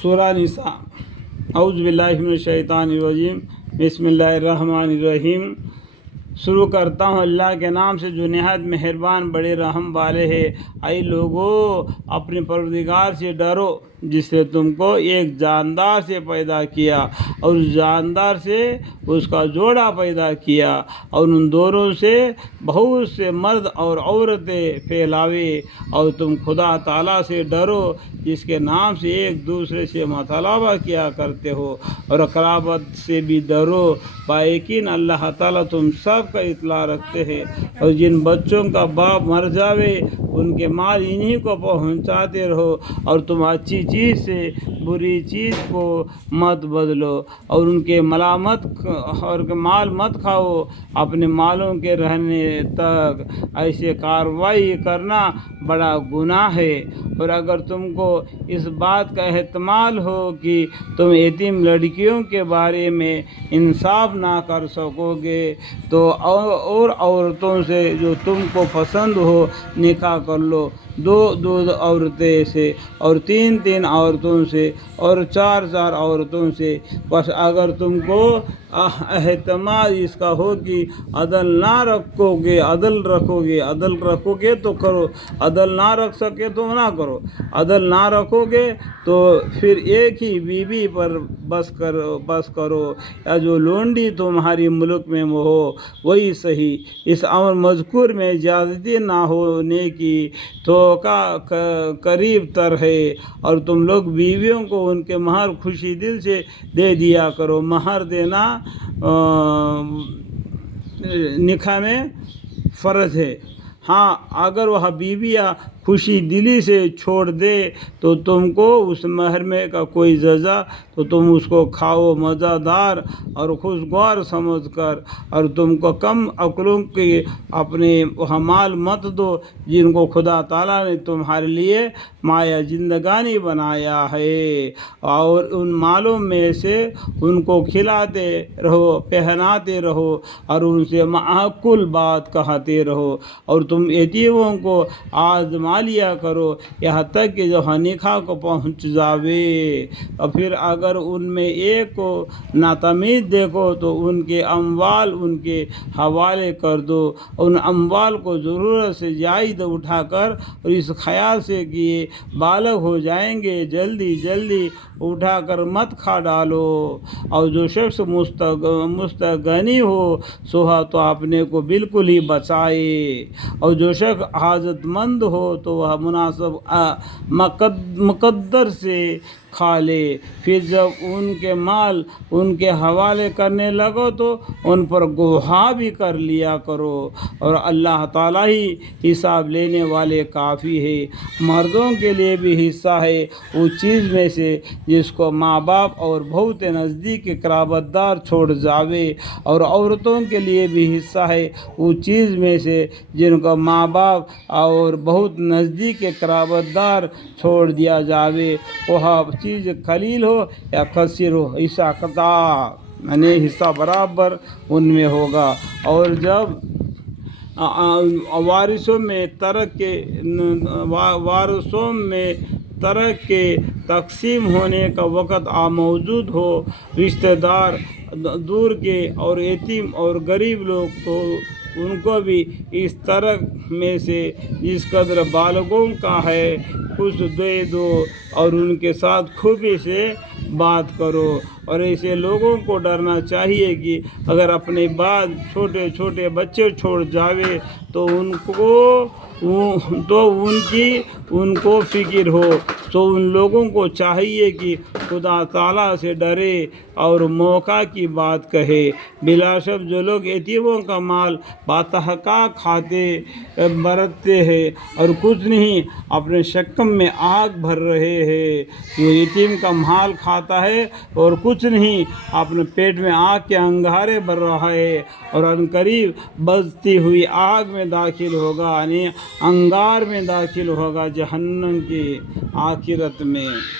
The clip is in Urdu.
سورہ نساء۔ اعوذ باللہ من الشیطان الرجیم، بسم اللہ الرحمن الرحیم۔ شروع کرتا ہوں اللہ کے نام سے جو نہایت مہربان بڑے رحم والے ہے۔ اے لوگو، اپنے پروردگار سے ڈرو جس نے تم کو ایک جاندار سے پیدا کیا اور اس جاندار سے اس کا جوڑا پیدا کیا اور ان دونوں سے بہت سے مرد اور عورتیں پھیلاوے، اور تم خدا تعالیٰ سے ڈرو جس کے نام سے ایک دوسرے سے مطالبہ کیا کرتے ہو، اور قرابت سے بھی ڈرو، یقین اللہ تعالیٰ تم سب کا اطلاع رکھتے ہیں۔ اور جن بچوں کا باپ مر جاوے ان کے مال انہی کو پہنچاتے رہو، اور تم اچھی چیز سے بری چیز کو مت بدلو، اور ان کے ملامت اور مال مت کھاؤ اپنے مالوں کے رہنے تک، ایسے کارروائی کرنا بڑا گناہ ہے۔ اور اگر تم کو اس بات کا احتمال ہو کہ تم یتیم لڑکیوں کے بارے میں انصاف نہ کر سکو گے تو اور عورتوں سے جو تم کو پسند ہو نکاح کر لو، دو عورتیں سے، اور تین عورتوں سے، اور چار عورتوں سے۔ بس اگر تم کو احتمال اس کا ہو کہ عدل رکھو گے تو کرو، عدل نہ رکھ سکے تو نہ کرو۔ عدل نہ رکھو گے تو پھر ایک ہی بیوی پر بس کرو، یا جو لونڈی تمہاری ملک میں ہو وہی صحیح۔ اس امر مذکور میں زیادتی نہ ہونے کی توقع قریب تر ہے، اور تم لوگ بیویوں کو ان کے مہر خوشی دل سے دے دیا کرو۔ مہر دینا نکاح میں فرض ہے۔ ہاں، اگر وہ بیویاں خوشی دلی سے چھوڑ دے تو تم کو اس مہر میں کا کوئی جزا، تو تم اس کو کھاؤ مزہ دار اور خوشگوار سمجھ کر، اور تم کو کم عقلوں کے اپنے مال مت دو جن کو خدا تعالیٰ نے تمہارے لیے مایا زندگانی بنایا ہے، اور ان مالوں میں سے ان کو کھلاتے رہو، پہناتے رہو، اور ان سے معقول بات کہتے رہو، اور تم یتیموں کو آزما لیا کرو یہاں تک کہ جب نکاح کو پہنچ جاوے۔ اور پھر اگر ان میں ایک کو ناتمیز دیکھو تو ان کے اموال ان کے حوالے کر دو، ان اموال کو ضرورت سے زائد اٹھا کر، اور اس خیال سے کہ یہ بالغ ہو جائیں گے جلدی اٹھا کر مت کھا ڈالو۔ اور جو شخص مستغنی ہو سو تو اپنے کو بالکل ہی بچائے، اور جو شخص حاجت مند ہو تو وہ مناسب مقدر سے کھا لے۔ پھر جب ان کے مال ان کے حوالے کرنے لگو تو ان پر گواہ بھی کر لیا کرو، اور اللہ تعالیٰ ہی حساب لینے والے کافی ہے۔ مردوں کے لیے بھی حصہ ہے اس چیز میں سے جس کو ماں باپ اور بہت نزدیک قرابت دار چھوڑ جاوے، اور عورتوں کے لیے بھی حصہ ہے اس چیز میں سے جن کو ماں باپ اور بہت نزدیک قرابت دار چھوڑ دیا جاوے، وہ چیز قلیل ہو یا کثیر ہو، حصہ قطع یعنی حصہ برابر ان میں ہوگا۔ اور جب وارثوں میں ترک کے تقسیم ہونے کا وقت موجود ہو، رشتہ دار دور کے اور یتیم اور غریب لوگ، تو ان کو بھی اس ترک میں سے جس قدر بالغوں کا ہے کچھ دے دو، اور ان کے ساتھ خوبی سے بات کرو۔ اور ایسے لوگوں کو ڈرنا چاہیے کہ اگر اپنے بعد چھوٹے بچے چھوڑ جاوے تو ان کو فکر ہو، تو ان لوگوں کو چاہیے کہ خدا تعالیٰ سے ڈرے اور موقع کی بات کہے۔ بلا شک جو لوگ یتیموں کا مال باتحقاق کھاتے برتتے ہیں اور کچھ نہیں اپنے شکم میں آگ بھر رہے ہیں، وہ یتیم کا مال کھاتا ہے اور کچھ نہیں اپنے پیٹ میں آگ کے انگارے بھر رہا ہے، اور عنقریب بجھتی ہوئی آگ میں داخل ہوگا، یعنی انگار میں داخل ہوگا جہنم کی آخرت میں۔